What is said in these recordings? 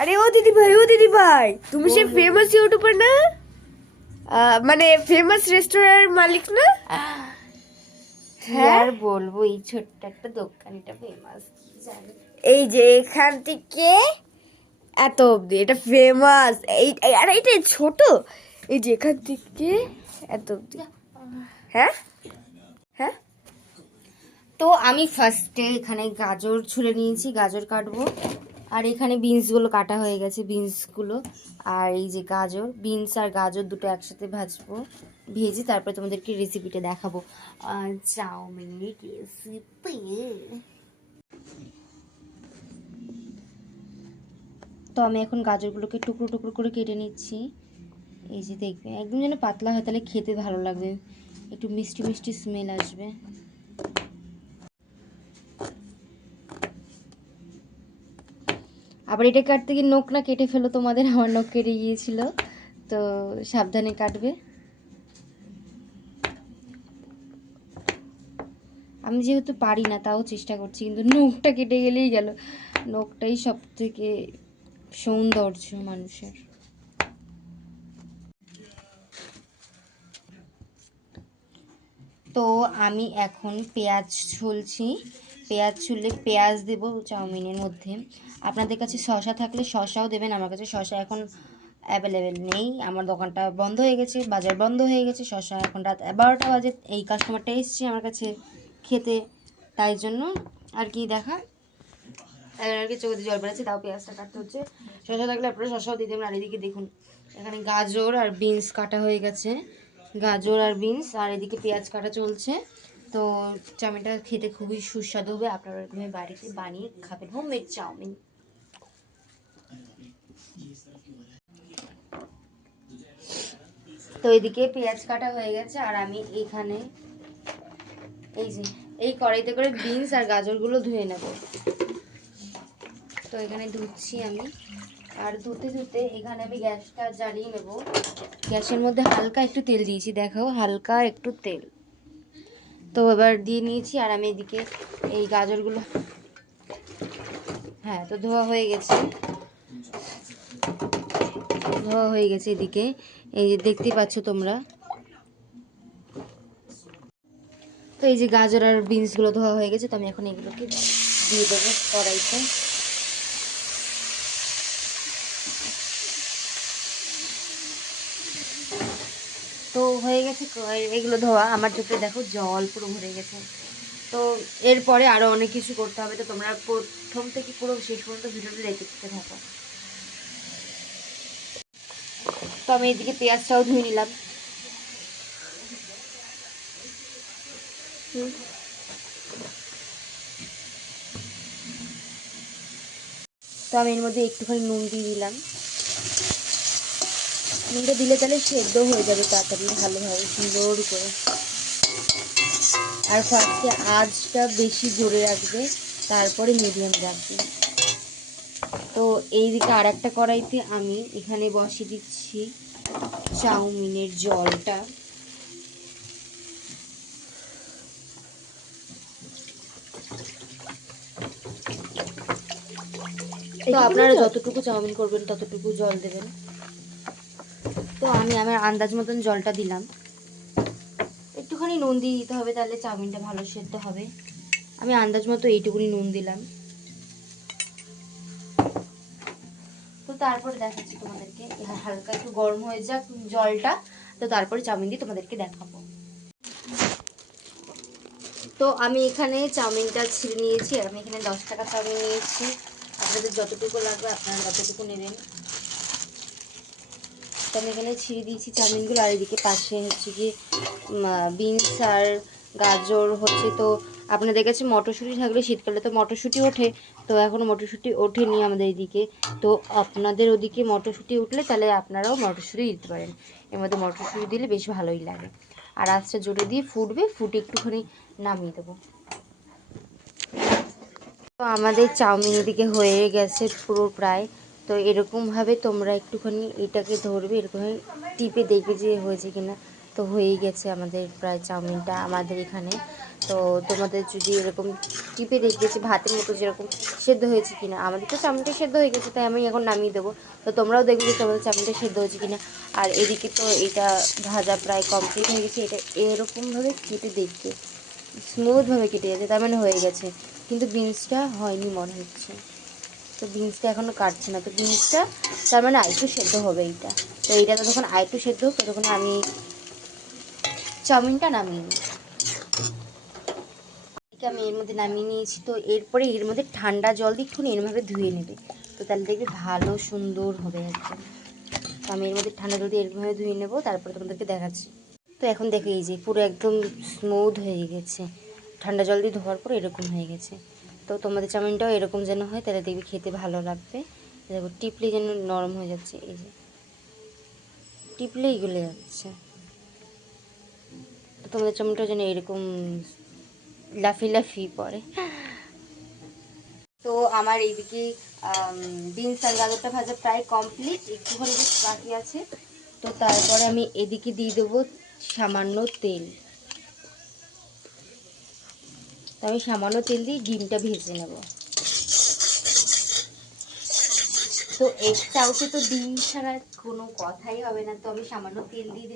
আরে ও দিদি ভাই তুমি সেই ফেমাস ইউটিউবার না? মানে ফেমাস রেস্টুরেন্টের মালিক না? আর বলবো এই ছোট্ট একটা দোকানটা ফেমাস জানি। এই যে এখান থেকে এত অব্দি এটা ফেমাস। আরে এটা ছোট, এই যে এখান থেকে এত অব্দি। হ্যাঁ হ্যাঁ। তো আমি ফার্স্টে এখানে গাজর ছুলে নিয়েছি, গাজর কাটবো। আর এখানে বিনসগুলো কাটা হয়ে গেছে, বিনসগুলো। আর এই যে গাজর, বিনস আর গাজর দুটো একসাথে ভাজবো, ভেজে তারপরে তোমাদেরকে রেসিপিটা দেখাবো। চাউমিনের রেসিপি। তো আমি এখন গাজরগুলোকে টুকরো টুকরো করে কেটে নিচ্ছি। এই যে দেখবে একদম যেন পাতলা হয়, তাহলে খেতে ভালো লাগবে, একটু মিষ্টি মিষ্টি স্মেল আসবে। আবার এটা কাটতে গিয়ে নখ না কেটে ফেলো তোমাদের, আমার নখ কেটে গিয়েছিল, তো সাবধানে কাটবে। আমি যেহেতু পারি না তাও চেষ্টা করছি, কিন্তু নখটা কেটে গেলেই গেল। নখটাই সব থেকে সৌন্দর্য মানুষের। তো আমি এখন পেঁয়াজ ছুলছি, পেঁয়াজ ছুললে পেঁয়াজ দেবো চাউমিনের মধ্যে। আপনাদের কাছে শসা থাকলে শসাও দেবেন, আমার কাছে শসা এখন অ্যাভেলেবেল নেই, আমার দোকানটা বন্ধ হয়ে গেছে, বাজার বন্ধ হয়ে গেছে। শসা এখন রাত 12টা বাজে, এই কাস্টমারটা এসছে আমার কাছে খেতে, তাই জন্য আর কি দেখা আর কি চোখে জল বেড়াচ্ছে, তাও পেঁয়াজটা কাটতে হচ্ছে। শসা থাকলে আপনারা শসাও দিয়ে দেবেন। আর এদিকে দেখুন এখানে গাজর আর বিনস কাটা হয়ে গেছে, গাজর আর বিনস, আর এদিকে পেঁয়াজ কাটা চলছে। তো চাউমিনটা খেতে খুবই সুস্বাদু হবে, আপনারা এরকম বাড়িতে বানিয়ে খাবেন, হোমমেড চাউমিন। তো এদিকে পেঁয়াজ কাটা হয়ে গেছে, আর আমি এখানে এই যে এই কড়াইতে করে বিনস আর গাজরগুলো ধুয়ে নেব। তো এখানে ধুচ্ছি আমি, আর ধুতে ধুতে এখানে আমি গ্যাসটা জ্বালিয়ে নেব। গ্যাসের মধ্যে হালকা একটু তেল দিয়েছি, দেখাও হালকা একটু তেল। তো এবার দিয়ে নিয়েছি, আর আমি এদিকে এই গাজরগুলো, হ্যাঁ তো ধোয়া হয়ে গেছে, ধোয়া হয়ে গেছে। এদিকে এই যে দেখতে পাচ্ছ তোমরা, তো এই যে গাজর আর বিনসগুলো ধোয়া হয়ে গেছে। তো আমি এখন এগুলোকে দিয়ে দেবো কড়াইতে। তো হয়ে গেছে এগুলো ধোয়া, আমার চোখে দেখো জল পুরো ভরে গেছে। তো এরপরে আরও অনেক কিছু করতে হবে, তো তোমরা প্রথম থেকে পুরো শেষ পর্যন্ত ভিডিওটা দেখতে থাকো। তো আমি এদিকে পেঁয়াজটাও ধুয়ে নিলাম। তো আমি এর মধ্যে একটুখানি নুন দিয়ে দিলাম, নুনটা দিলে তাহলে সেদ্ধ হয়ে যাবে তাড়াতাড়ি ভালোভাবে সুন্দর করে। আর ফার্স্টে আঁচটা বেশি জোরে রাখবে, তারপরে মিডিয়াম রাখবে। তো এইদিকে আর একটা কড়াইতে আমি এখানে বসিয়ে দিচ্ছি চাউমিনের জলটা। তো আপনারা যতটুকু চাউমিন করবেন ততটুকু জল দেবেন। তো আমি আমার আন্দাজ মতন জলটা দিলাম, একটুখানি নুন দিয়ে দিতে হবে, তাহলে চাউমিনটা ভালো সেদ্ধ হবে। আমি আন্দাজ মতো এইটুকুনি নুন দিলাম। তো তারপরে দেখাচ্ছি তোমাদেরকে, হালকা একটু গরম হয়ে যাক জলটা, তো তারপরে চাউমিন দিয়ে তোমাদেরকে দেখাবো। তো আমি এখানে চাউমিনটা ছিঁড়ে নিয়েছি, আর আমি এখানে 10 টাকা চাউমিন নিয়েছি, আপনাদের যতটুকু লাগবে আপনারা ততটুকু নেবেন। তো আমি এখানে ছিঁড়ে দিয়েছি চাউমিনগুলো, আর এদিকে পাশে হচ্ছে কি বিনস আর গাজর হচ্ছে। তো আপনাদের কাছে মটরশুঁটি থাকলে, শীতকালে তো মটরশুঁটি ওঠে, তো এখনও মটরশুঁটি ওঠেনি আমাদের এদিকে। তো আপনাদের ওদিকে মটরশুঁটি উঠলে তাহলে আপনারাও মটরশুঁটি দিতে পারেন, এর মধ্যে মটরশুঁটি দিলে বেশ ভালোই লাগে। আর আঁচটা জোরে দিয়ে ফুটবে, ফুটে একটুখানি নামিয়ে দেবো। তো আমাদের চাউমিন এদিকে হয়ে গেছে পুরো প্রায়। তো এরকমভাবে তোমরা একটুখানি এটাকে ধরবে, এরকমভাবে টিপে দেখবে যে হয়েছে কিনা। তো হয়েই গেছে আমাদের প্রায় চাউমিনটা আমাদের এখানে। তো তোমাদের যদি এরকম টিপে দেখেছি ভাতের মতো যেরকম সেদ্ধ হয়েছে কিনা, আমাদের তো চাউমিনটা সেদ্ধ হয়ে গেছে, তাই আমি এখন নামিয়ে দেবো। তো তোমরাও দেখবে যে তোমাদের চাউমিনটা সেদ্ধ হয়েছে কিনা। আর এদিকে তো এটা ভাজা প্রায় কমপ্লিট হয়ে গেছে। এটা এরকমভাবে কেটে দেখবে, স্মুথভাবে কেটে গেছে, তার মানে হয়ে গেছে। কিন্তু বিনসটা হয়নি মনে হচ্ছে, তো বিনসটা এখনও কাটছে না। তো বিনসটা তার মানে আরেকটু সেদ্ধ হবে এইটা। তো এইটা যখন আরেকটু সেদ্ধ হোক ততক্ষণ আমি চাউমিনটা নামিয়ে নিই। আমি এর মধ্যে নামিয়ে নিয়েছি। তো এরপরে এর মধ্যে ঠান্ডা জল দিয়ে একটু এরমভাবে ধুয়ে নেবে, তো তাহলে দেখবে ভালো সুন্দর হবে একদম। তো আমি এর মধ্যে ঠান্ডা জল দিয়ে এরকমভাবে ধুয়ে নেবো, তারপরে তোমাদেরকে দেখাচ্ছি। তো এখন দেখো এই যে পুরো একদম স্মুথ হয়ে গেছে, ঠান্ডা জল দিয়ে ধোয়ার পর এরকম হয়ে গেছে। তো তোমাদের চাউমিনটাও এরকম যেন হয়, তাহলে দেখবি খেতে ভালো লাগবে। দেখো টিপলে যেন নরম হয়ে যাচ্ছে, এই যে টিপলেই গলে যাচ্ছে। তো তোমাদের চাউমিনটাও যেন এরকম লাফি লাফি পড়ে। তো আমার এইদিকে বিনস আর গাজরটা ভাজা প্রায় কমপ্লিট, একটুখানি জাস্ট বাকি আছে। তো তারপরে আমি এদিকে দিয়ে দেবো সামান্য তেল। তো আমি সামান্য তেল দিয়ে ডিমটা ভেজে নেব। তো এগ চাউতে তো ডিম ছাড়া কোনো কথাই হবে না, তো আমি সামান্য তেল দিয়ে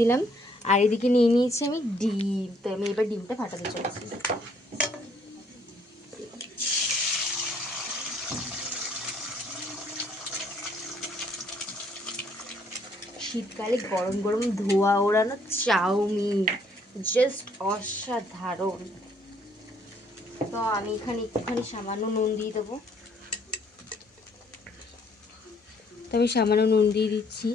দিলাম। আর এদিকে নিয়ে নিয়েছি আমি ডিম। তো আমি এবার ডিমটা ফাটাতে চলেছি। শীতকালে গরম গরম ধোয়া ওড়ানো চাউমিন, জাস্ট অসাধারণ। তো আমি এখানে একটুখানি সামান্য নুন দিয়ে দেবো। তো আমি সামান্য নুন দিয়ে দিচ্ছি।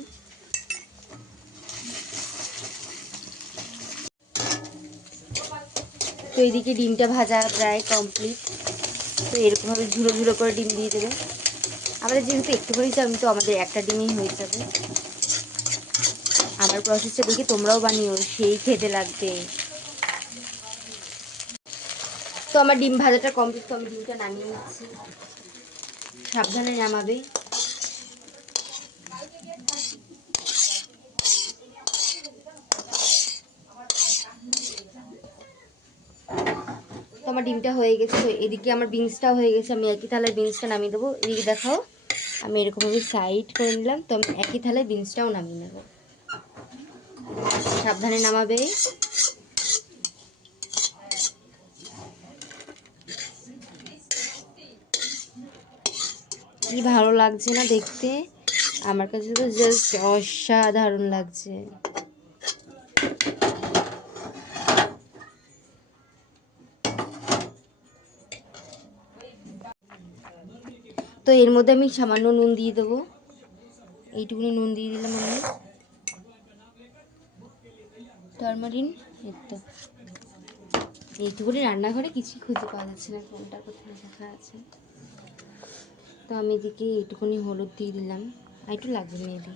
তো এইদিকে ডিমটা ভাজা প্রায় কমপ্লিট। তো এরকমভাবে ঝুড়ো ঝুড়ো করে ডিম দিয়ে দেবে। আমাদের যেহেতু একটুখানি চাউমিন, তো আমাদের একটা ডিমই হয়ে যাবে। আমার প্রসেসটা দেখি তোমরাও বানিও, সেই খেতে লাগবে। তো আমার ডিম ভাজাটা কমপ্লিট। তো আমি ডিমটা নামিয়ে নিচ্ছি, সাবধানে নামাবে। তো আমার ডিমটা হয়ে গেছে। তো এদিকে আমার বিনসটাও হয়ে গেছে, আমি একই থালায় বিনসটা নামিয়ে দেবো। এদিকে দেখাও, আমি এরকমভাবে সাইড করে নিলাম। তো আমি একই থালায় বিনসটাও নামিয়ে নেব, সাবধানে নামাবে। কি ভালো লাগছে না দেখতে, আমার কাছে তো জাস্ট অসাধারণ লাগছে। তো এর মধ্যে আমি সামান্য নুন দিয়ে দেবো, এইটুকুনি নুন দিয়ে দিলাম আমি। টারমারিন, তো এইটুকুনি রান্নাঘরে কিছুই খুঁজে পাওয়া যাচ্ছে না, কোনটা কোথায় রাখা আছে। তো আমি এদিকে এইটুকুনি হলুদ দিয়ে দিলাম, আর একটু লাগবে মেবি,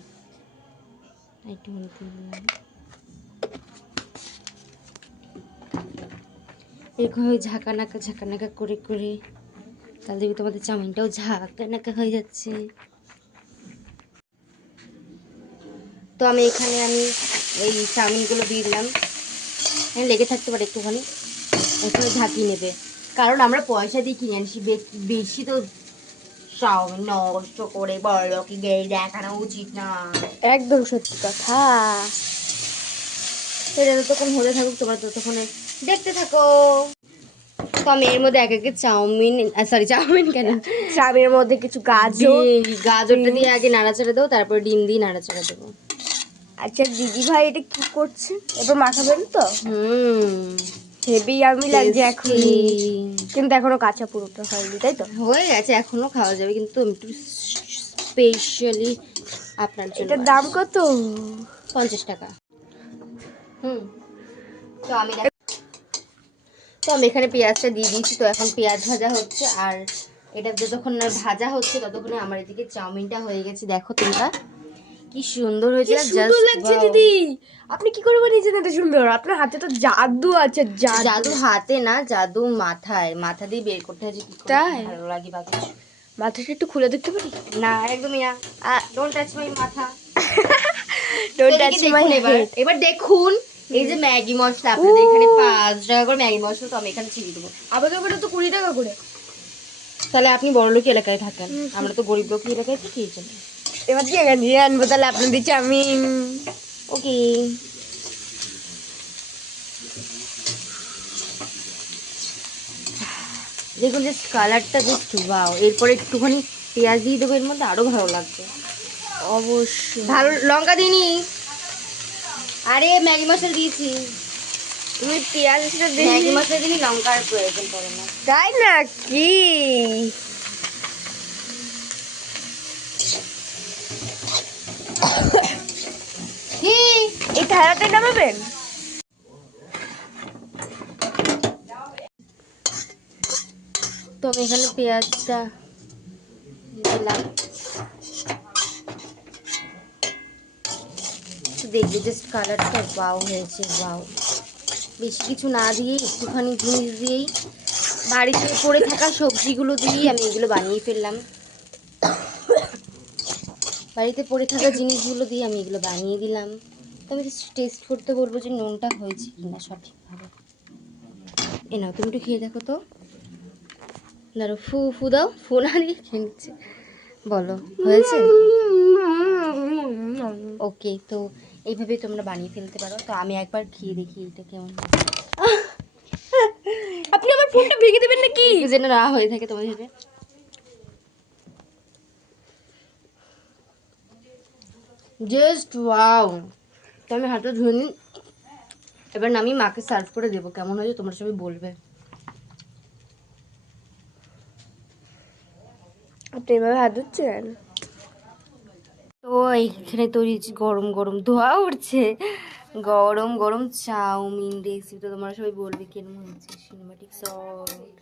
একটু হলুদ দিয়ে দিলাম। এরকমভাবে ঝাঁকানাকা করে করে, তাহলে দেখবি তোমাদের চাউমিনটাও ঝাঁকানাকা হয়ে যাচ্ছে। তো আমি এখানে এই চাউমিনগুলো দিয়ে দিলাম, লেগে থাকতে পারে একটুখানি, একটু ঝাঁকিয়ে নেবে, কারণ আমরা পয়সা দিয়ে কিনে আনছি। বেশি তো চাউমিন নষ্ট করে বড় কি দেখানো উচিত না। একদম সত্যি কথা। সেটা ততক্ষণ হতে থাকুক, তোমরা ততক্ষণে দেখতে থাকো। তো আমি এর মধ্যে এক একে চাউমিন কেন, চাউমিনের মধ্যে কিছু গাজরটা দিয়ে আগে নাড়াচাড়া দেবো, তারপর ডিম দিয়ে নাড়াচাড়া দেবো। আচ্ছা দিদি ভাই এটা কি করছে, এবার মাখাবেন তো? হেভি আমি লাগছে এখন, কিন্তু এখনো কাঁচা পুরোটা হয়নি, তাই তো? হয়ে গেছে, এখনো খাওয়া যাবে, কিন্তু একটু স্পেশালি আপনার জন্য। এটার দাম কত? 50 টাকা। তো আমি এখানে পেঁয়াজটা দিয়ে দিয়েছি। তো এখন পেঁয়াজ ভাজা হচ্ছে, আর এটা যতক্ষণ না ভাজা হচ্ছে ততক্ষণে আমার এদিকে চাউমিনটা হয়ে গেছে। দেখো তোমরা কি সুন্দর হয়েছে, সুন্দর লাগছে দিদি। আপনি কি করে বানিয়েছেন এত সুন্দর? আপনার হাতে তো জাদু আছে। জাদু হাতে না, জাদু মাথায়, মাথা দিয়ে বের করতে হয়েছে। তাই ভালো লাগে বা কিছু। মাথাটা একটু খুলে দেখতে পারি? না, একদমই না, ডোন্ট টাচ মাই মাথা। Don't এদিকে touch my দেখুন এবার head. এবার দেখুন এই যে ম্যাগি মশলা আপনাদের এখানে 5 টাকা করে ম্যাগি মশলা, তো আমি এখানে ছিটিয়ে দেবো। আমাদের ওখানে তো 20 টাকা করে। তাহলে আপনি বড়লোকি এলাকায় থাকেন, আমরা তো গরিব লোকি এলাকায় থাকি, এই জন্য। এবার দিয়ে নিয়ে আনবো তাহলে আপনাদের চাউমিন। ওকে, দেখুন জাস্ট কালারটা জাস্ট ওয়াও। এরপরে একটুখানি পেঁয়াজ দিয়ে দেবো, এর মধ্যে আরো ভালো লাগবে। অবশ্যই। ভালো লঙ্কা দিইনি, আরে ম্যাগি মশলা দিয়েছি। তুমি পেঁয়াজটা ম্যাগি দিই। মশলা দিলে লঙ্কার প্রয়োজন পড়ে না। তাই না কি? কি এই থালাতে নামাবেন? তো আমি এখানে পেঁয়াজটা দিলাম, দেখবে জাস্ট কালারটা ওয়াও হয়েছে, ওয়াও। বেশি কিছু না দিয়ে একটুখানি জিনিস দিয়েই, বাড়িতে পড়ে থাকা সবজিগুলো দিয়েই আমি এগুলো বানিয়ে ফেললাম। বাড়িতে পড়ে থাকা জিনিসগুলো দিয়ে আমি এগুলো বানিয়ে দিলাম। তো আমি জাস্ট টেস্ট করতে বলবো যে নুনটা হয়েছে কিনা সঠিকভাবে। এ নাও, তুমি একটু খেয়ে দেখো তো। ধরো, ফু ফু দাও, ফু না দিয়ে খেয়ে নিচ্ছে। বলো হয়েছে? ওকে, তো এইভাবে তোমরা বানিয়ে ফেলতে পারো। তো আমি একবার খেয়ে দেখি এটা কেমন। আপনি আমার ফোনটা ভেঙে দেবেন নাকি? যেন না হয়ে থাকে তোমাদের সাথে। Just wow. তো আমি হাতটা ধুয়ে নিই, এবার আমি মাকে সার্ভ করে দেবো। কেমন হয়েছে তোমরা সবাই বলবে। আপনি এভাবে হাত ধুচ্ছেন? তো এইখানে তৈরি হচ্ছে গরম গরম, ধোয়া উঠছে, গরম গরম চাউমিন রেসিপি। তো তোমরা সবাই বলবে কেমন হয়েছে। সিনেমাটিক সল্ট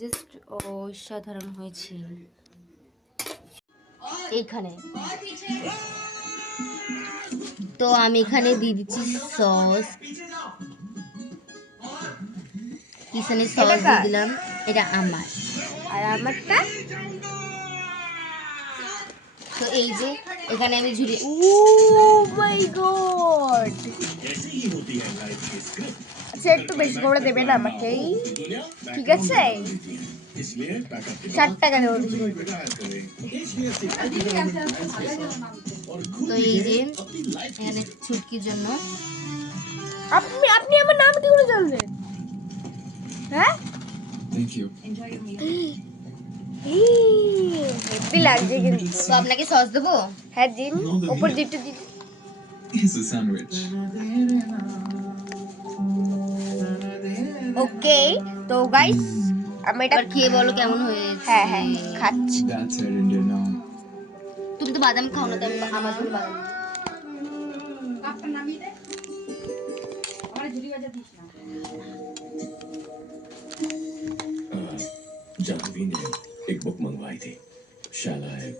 জাস্ট অসাধারণ হয়েছে। এইখানে তো আমি এখানে দিয়ে দিচ্ছি সস, কিষানের সস দিয়ে দিলাম, এটা আমার। আর আমারটা? তো এই যে এখানে আমি ঝুলিয়ে, ও মাই গড! আচ্ছা একটু বেশি করে দেবেন আমাকেই, ঠিক আছে? 4 টাকা দেবো বেশি করে। তো এই যে এখানে ছুটকির জন্য আপনি আপনি আমার নাম কি করে জানলেন? হ্যাঁ? হেব্বি লাগছে কিন্তু। তো আপনাকে সস দেবো। হ্যাঁ দিন, উপর দিকটা দিন। ওকে, তো গাইস আমি এটা এবার খেয়ে বলো কেমন হয়েছে। হ্যাঁ হ্যাঁ খাচ্ছি। তুমি তো বাদাম খাও না, তো আমি আমার জন্য বাদাম নিই। जानवी ने एक बुक मंगवाई थी, शाला है।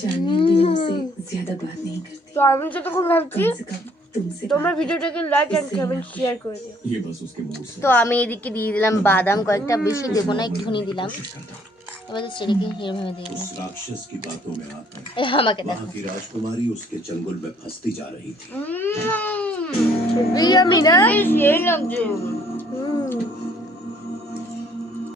जानवी दिनों से ज्यादा बात नहीं करती, তো আমি যতক্ষণ ভাবছি कम से कम तुमसे তোমরা बात ভিডিওটাকে লাইক এন্ড इससे কমেন্ট मैं শেয়ার করে দিও। ये बस उसके मूड से তো আমি এদিকে দিয়ে দিলাম বাদাম কয়েকটা, বেশি দেবো না, একটুখানি দিলাম। कोशिश करता हूँ। এবার সেটাকে এরভাবে দিয়ে দিলাম। उस राक्षस की बातों में आकर আমাকে দেখো। वहाँ की राजकुमारी उसके चंगुल में फंसती जा रही थी। খুবই আমি না সেই লাগছে।